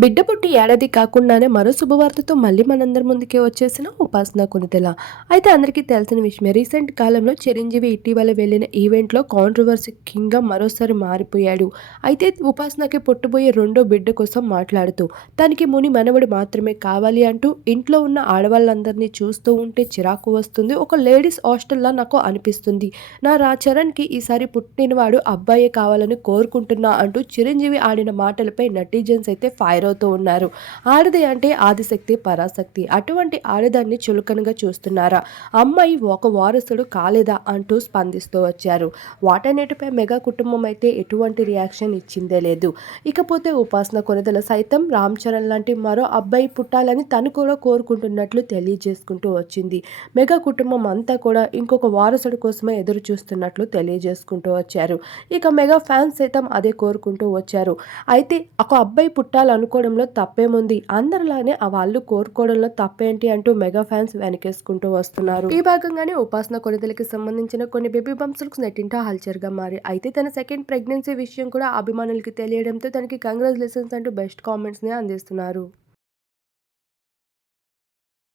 బిడ్డ పుట్టి ఏడాది కాకుండానే మరో శుభవార్తతో మళ్ళీ మనందరి ముందుకే వచ్చేసిన ఉపాసన కొనితెల. అయితే అందరికీ తెలిసిన విషయమే రీసెంట్ కాలంలో చిరంజీవి ఇటీవల వెళ్ళిన ఈవెంట్లో కాంట్రవర్సీ కింగ్గా మరోసారి మారిపోయాడు. అయితే ఉపాసనకి పుట్టబోయే రెండో బిడ్డ కోసం మాట్లాడుతూ తనకి ముని మనవడు మాత్రమే కావాలి అంటూ ఇంట్లో ఉన్న ఆడవాళ్ళందరినీ చూస్తూ ఉంటే చిరాకు వస్తుంది. ఒక లేడీస్ హాస్టల్లా నాకు అనిపిస్తుంది. నా రాచరణ్కి ఈసారి పుట్టినవాడు అబ్బాయే కావాలని కోరుకుంటున్నా అంటూ చిరంజీవి ఆడిన మాటలపై నెటిజన్స్ అయితే ఫైర్ అవుతూ ఉన్నారు. ఆడది అంటే ఆదిశక్తి పరాశక్తి. అటువంటి ఆడదాన్ని చులకనగా చూస్తున్నారా? అమ్మాయి ఒక వారసుడు కాలేదా అంటూ స్పందిస్తూ వచ్చారు. వాటన్నిటిపై మెగా కుటుంబం అయితే ఎటువంటి రియాక్షన్ ఇచ్చిందే లేదు. ఇకపోతే ఉపాసన కొనదల సైతం రామ్ చరణ్ లాంటి మరో అబ్బాయి పుట్టాలని తను కూడా కోరుకుంటున్నట్లు తెలియజేసుకుంటూ వచ్చింది. మెగా కుటుంబం అంతా కూడా ఇంకొక వారసుడు కోసమే ఎదురు చూస్తున్నట్లు తెలియజేసుకుంటూ వచ్చారు. ఇక మెగా ఫ్యాన్స్ సైతం అదే కోరుకుంటూ వచ్చారు. అయితే ఒక అబ్బాయి పుట్టాలను కోరుకోవడంలో తప్పేముంది? అందరిలానే ఆ వాళ్ళు కోరుకోవడంలో తప్పేంటి అంటూ మెగా ఫ్యాన్స్ వెనకేసుకుంటూ వస్తున్నారు. ఈ భాగంగానే ఉపాసన కొనిదలకి సంబంధించిన కొన్ని బేబీ బంప్స్ నెట్టింటా హల్చర్గా మారి. అయితే తన సెకండ్ ప్రెగ్నెన్సీ విషయం కూడా అభిమానులకి తెలియడంతో తనకి కంగ్రాచులేషన్స్ అంటూ బెస్ట్ కామెంట్స్ని అందిస్తున్నారు.